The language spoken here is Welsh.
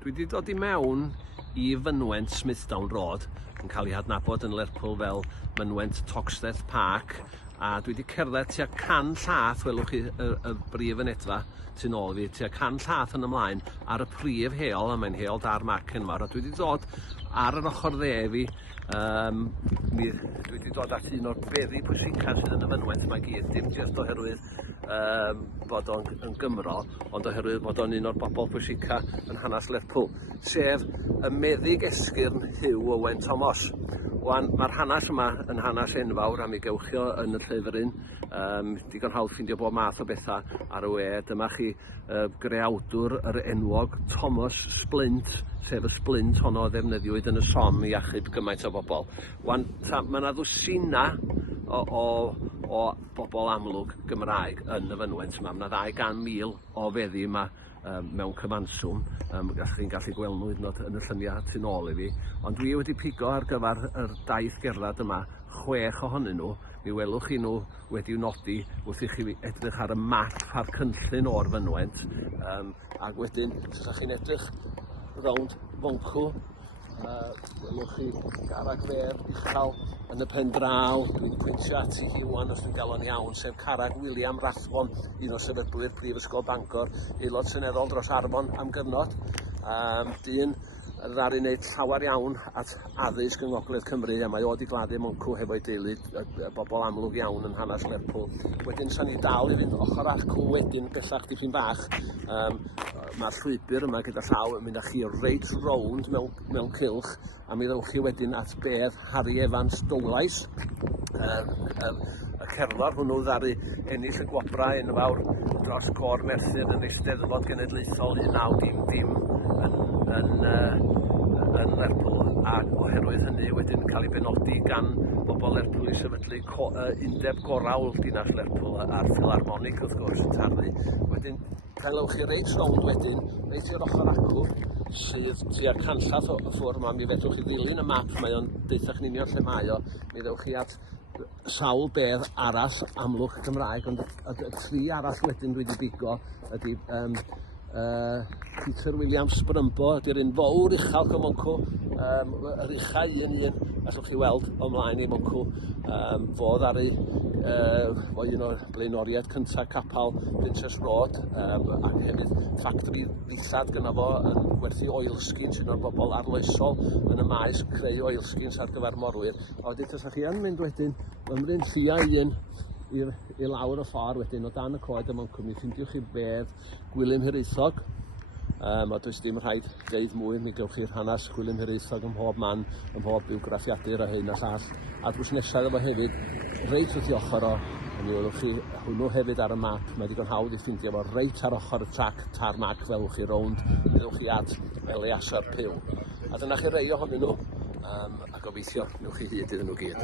Dwi wedi dod I mewn I Mynwent Smithdown Road, yn cael ei hadnabod yn Lerpwl fel Mynwent Toxteth Parc, a dwi wedi cerdded tua 100 llath, welwch chi y brifynedfa tu nôl fi, tua 100 llath yn ymlaen ar y prif heol, a mae'n heol dar Marc enfawr, a dwi wedi dod ar yr ochr dde fi, dwi wedi dod at un o'r beri pwysica sydd yn y Mynwent yma gyd, dim jyst oherwydd bod o'n Gymro, ond oherwydd bod o'n un o'r bobl pwysica yn hanes Lerpwl, sef y meddyg esgyrn Huw Owen Thomas. Wan, mae'r hanes yma yn hanes enfawr, a mi gewch chi o yn y llyfryn, digon hawdd ffindio bob math o bethau ar y we. Dyma chi greawdwr yr enwog Thomas Splint, sef y splint honno ddefnyddiwyd yn y Somme I achub gymaint o bobl. Wan, mae yna ddwsina o bobl amlwg Gymraeg yn y Mynwent yma. Mae yna 200,000 o feddi yma mewn cyfanswm, chi'n gallu gweld nhw hyd yn oed yn y lluniau tu nôl I fi, ond dwi wedi pigo ar gyfer yr 2 gerddad yma, 6 ohonyn nhw, mi welwch chi nhw wedi'w nodi wrth I chi edrych ar y map a'r cynllun o'r Mynwent, ac wedyn, os ydych chi'n edrych rownd Foncw, welwch chi garreg fer uchel yn y pen draw. Dwi'n pwyntio ati hi wan os dwi'n gael o'n iawn, sef carreg William Rathbon, un o sefydlwyr Prifysgol Bangor, aelod seneddol dros Arfon am gyfnod, dyn ddaru wneud llawer iawn at addysg yng Ngogledd Cymru, a mae o wedi gladdu Moncw hefo'i deulu, bobl amlwg iawn yn hanes Lerpwl. Wedyn sa'n ni dal I fynd ochr acw wedyn bellach dipyn bach. Mae'r llwybr yma gyda llaw yn mynd â chi reit rownd mewn cylch, a mi ddewch chi wedyn at bedd Harry Evans Dowlais, y cerddor hwnnw ddaru ennill y gwobra enfawr dros Côr Merthyr yn Eisteddfod Genedlaethol 1900 yn Lerpwl, a oherwydd hynny wedyn cael ei benodi gan bobl Lerpwl I sefydlu undeb gorawl dinas Lerpwl a'r Philharmonic wrth gwrs yn tarnu. Wedyn caelwch chi reit rownd wedyn, reit i'r ochr acw, sydd tua canllath o ffwrdd yma. Mi fedrwch chi ddilyn y map, mae o'n deitha chi'n union lle mae o, mi ddewch chi at sawl bedd arall amlwg Gymraeg, ond y 3 arall wedyn dwi wedi bigo ydy Peter William Sprymbo, ydy'r un fawr uchel o Moncw, yr uchau un, allwch chi weld ymlaen I Moncw, fodd ar o un o'r blaenoriaid cyntaf capal Princess Road, ac hefyd ffactri ddillad gyda fo yn gwerthu oilskins, un o'r bobl arloesol yn y maes creu oilskins ar gyfer morwyr. A wedyn os chi yn mynd wedyn, ymryn llia un I lawr y ffordd wedyn o dan y coed y Moncw, mi ffindiwch chi bedd Gwilym Hiraethog, a does dim rhaid deud mwy, mi gewch chi'r hanes Gwilym Hiraethog ym mhob man, ym mhob bywgraffiadur a hyn a llall, a drws nesaf efo hefyd, reit wrth I ochr o, a mi welwch chi hwnnw hefyd ar y map, mae digon hawdd I ffindio fo reit ar ochr y trac tarmac felwch chi rownd, mi ddewch chi at Eliasar Pyw. A dyna chi rei ohonyn nhw, a gobeithio newch chi hyd iddyn nhw gyd.